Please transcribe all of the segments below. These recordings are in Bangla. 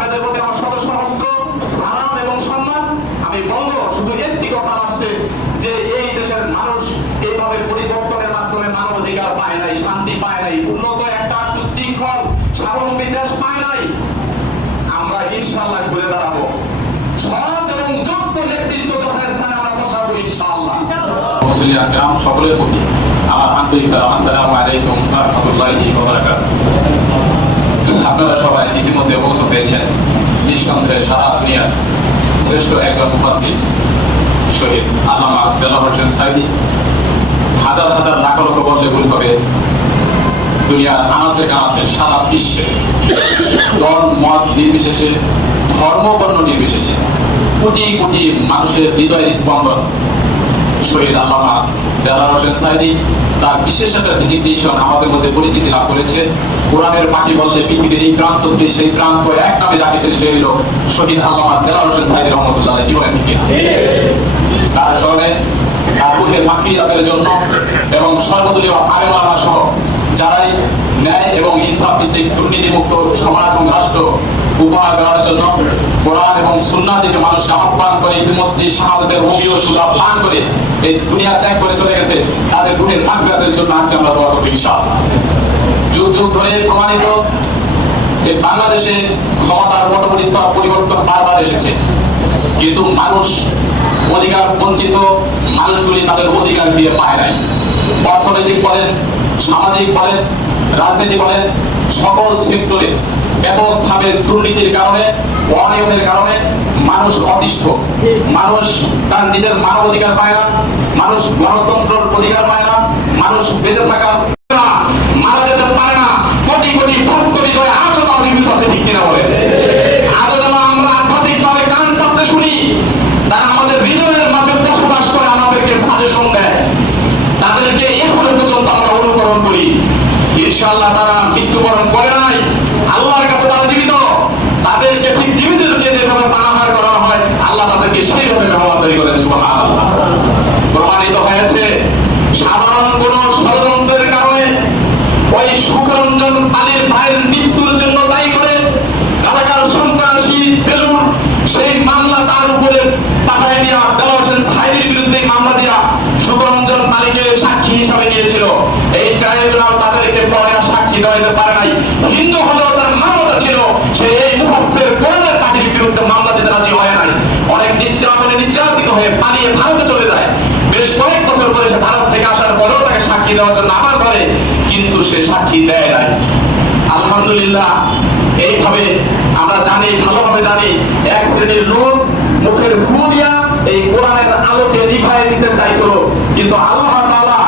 আপনাদের প্রতি আমার সহস্র সালাম এবং সম্মান। আমি বলবো শুধু একটি কথা আসছে যে এই দেশের মানুষ এইভাবে পরিবর্তনের মাধ্যমে মানবাধিকার পায় নাই, শান্তি পায় নাই, উন্নত একটা সুশৃঙ্খল স্বাবলম্বী দেশ পায় নাই। আমরা ইনশাআল্লাহ ঘুরে দাঁড়াবো, সৎ এবং যোগ্য নেতৃত্ব যথাস্থানে আমরা বসাবো ইনশাআল্লাহ। মুসলিম গ্রাম সকলের প্রতি আমার আন্তরিক সালাম, আসসালামু আলাইকুম ওয়া রাহমাতুল্লাহি ওয়া বারাকাতুহু। আপনারা সবাই ইতিমধ্যে অবগত হয়েছেন, নিঃসন্দেহে সারা দুনিয়ার শ্রেষ্ঠ একজন মুফাসসির শহীদ আল্লামা দেলোয়ার হোসেন সাঈদী হাজার হাজার লাখ লক্ষ বললে ভুল হবে, দুনিয়ার আনাচে কানাচে সারা বিশ্বে দল মত নির্বিশেষে, ধর্ম বর্ণ নির্বিশেষে কোটি কোটি মানুষের হৃদয়ের স্পন্দন শহীদ আল্লামা দেলোয়ার হোসেন সাঈদী। তার বিশেষ একটা ডিজিগনেশন আমাদের মধ্যে পরিচিতি লাভ করেছে। কোরআনের পাখি বললে পৃথিবীর এই প্রান্ত সেই প্রান্ত এক নামে ডাকেছেন, সেই হলো শহীদ আল্লামা দেলোয়ার হোসেন সাঈদী রহমতুল্লাহ। কি বলেন ঠিক? তার স্মরণে তার রুহের মাগফিরাতের জন্য এবং সর্বদলীয় আলেম ওলামা সহ যারাই ন্যায় এবং ইনসাফ ভিত্তিক দুর্নীতিমুক্ত সমাজ এবং রাষ্ট্র উপহার দেওয়ার জন্য কোরআন এবং সুন্নাহ থেকে মানুষকে আহ্বান করে ইতিমধ্যে শাহাদাতের রুমিও সুলা প্লান করে এই দুনিয়া ত্যাগ করে চলে গেছে, তাদের রুহের মাগফিরাতের জন্য আজকে আমরা দোয়া করব ইনশাআল্লাহ। যুগ যুগ ধরে প্রমাণিত এই বাংলাদেশে ক্ষমতার পরিবর্তন বারবার এসেছে, কিন্তু মানুষ অধিকার বঞ্চিত মানুষগুলি তাদের অধিকার ফিরে পায় নাই। অর্থনৈতিক বলেন, সামাজিক বলেন, রাজনীতি বলেন, সকল সেক্টরে ব্যাপকভাবে দুর্নীতির কারণে, অনিয়মের কারণে মানুষ অতিষ্ঠ, মানুষ তার নিজের মানব অধিকার পায় না, মানুষ গণতন্ত্রের অধিকার পায় না, মানুষ বেঁচে থাকার মারা যেতে পারে না। কোটি কোটি ভক্ত হৃদয়ে আলোচনা জীবিত আছে, ঠিক কিনা বলে? আলোচনা আমরা আধ্যাত্মিকভাবে কান পাততে শুনি, তারা আমাদের হৃদয়ের মাঝে বসবাস করে, আমাদেরকে সাজেশন দেয়, তাদেরকে এখনো পর্যন্ত আমরা অনুকরণ করি। ইনশাআল্লাহ তারা মৃত্যুবরণ করে নাই, আল্লাহর কাছে তারা জীবিত। তাদেরকে ঠিক জীবিতদেরকে যেভাবে পানাহার করা হয়, আল্লাহ তাদেরকে সেইভাবে ব্যবহার করেন। সুবহানাল্লাহ। প্রমাণিত হয়েছে সাধারণ কোন ষড়যন্ত্রের কারণে ওই সুখরঞ্জন পালির ভাইয়ের মৃত্যুর জন্য দায়ী করে কারাগার সন্ত্রাসী বেলুর সেই মামলা তার উপরে পাঠাই দিয়া দেলোয়ার হোসেন সাঈদীর বিরুদ্ধে মামলা দিয়া সুখরঞ্জন পালিকে সাক্ষী হিসাবে নিয়েছিল। এই ট্রাইব্যুনাল তাদেরকে পরে সাক্ষী দেওয়াতে পারে নাই। হিন্দু হলেও তার মামলা ছিল, সে এই মুফাসসির কোরআনের পাখির বিরুদ্ধে মামলা দিতে রাজি হয় নাই। অনেক নির্যাতিত হয়ে পালিয়ে ভারতে চলে যায়। বেশ কয়েক বছর পরে সে ভারত থেকে আসার পরেও তাকে সাক্ষী দেওয়ার জন্য আমার ঘরে, কিন্তু সে সাক্ষী দেয় নাই। আলহামদুলিল্লাহ, এইভাবে আমরা জানি, ভালোভাবে জানি, এক শ্রেণীর লোক মুখের ফু দিয়া এই কোরআনের আলোকে নিভায় দিতে চাইছিল, কিন্তু আল্লাহ তাআলা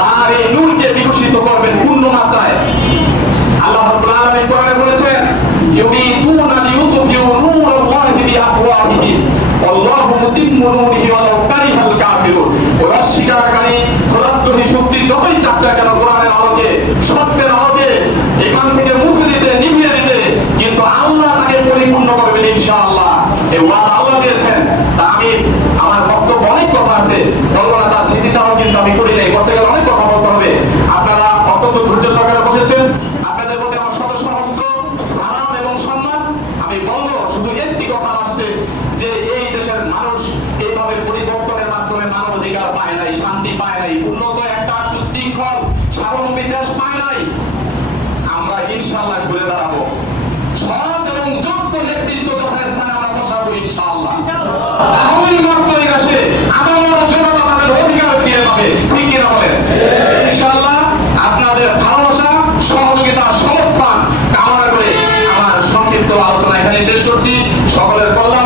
তার এই নূরকে বিকশিত করবেন পূর্ণ মাত্রায়। আল্লাহ রাব্বুল আলামিন কোরআনে বলেছেন, ইউরিদুনা লিইউতফিউ নূরাল্লাহি বিআফওয়াহিহিম ওয়াল্লাহু মুতিম্মু নূরিহি ওয়ালাউ কারিহাল কাফিরুন। ওই অস্বীকারী খোদাদ্রোহী শক্তি যতই চাপ না কেন কোরআনের আলোকে, সত্যের আলোকে এখান থেকে মুছে দিতে, নিভিয়ে দিতে, কিন্তু আল্লাহ তাকে পরিপূর্ণ করবেন ইনশাআল্লাহ। এই ওয়াদা আল্লাহ দিয়েছেন। তা আমি আমার বক্তব্য অনেক কথা আছে, বলবো না, তার স্মৃতিচারণ কিন্তু আমি করি নাই, করতে গেলে অনেক কথা বলতে হবে। আপনারা অত্যন্ত ধৈর্য সহকারে বসেছেন, আপনাদের প্রতি আমার সহস্র সালাম এবং সম্মান। আমি বলবো শুধু একটি কথা আসছে যে এই দেশের মানুষ এইভাবে পরিবর্তনের মাধ্যমে মানবাধিকার পায় নাই, শান্তি পায় নাই, উন্নত একটা সুশৃঙ্খল স্বাবলম্বী দেশ পায় নাই। আমরা ইনশাআল্লাহ ঘুরে দাঁড়াবো, সৎ এবং যোগ্য নেতৃত্ব যথাস্থানে আমরা বসাবো ইনশাআল্লাহ। তাহলেই মাত্রই আসে আগামীর জনতা তাদের অধিকার ফিরে পাবে, ঠিক কিনা বলেন? ইনশাআল্লাহ আপনাদের ভালোবাসা, সহযোগিতা, সমর্থন কামনা করে আমার সংক্ষিপ্ত আলোচনা এখানে শেষ করছি। সকলের কল্যাণ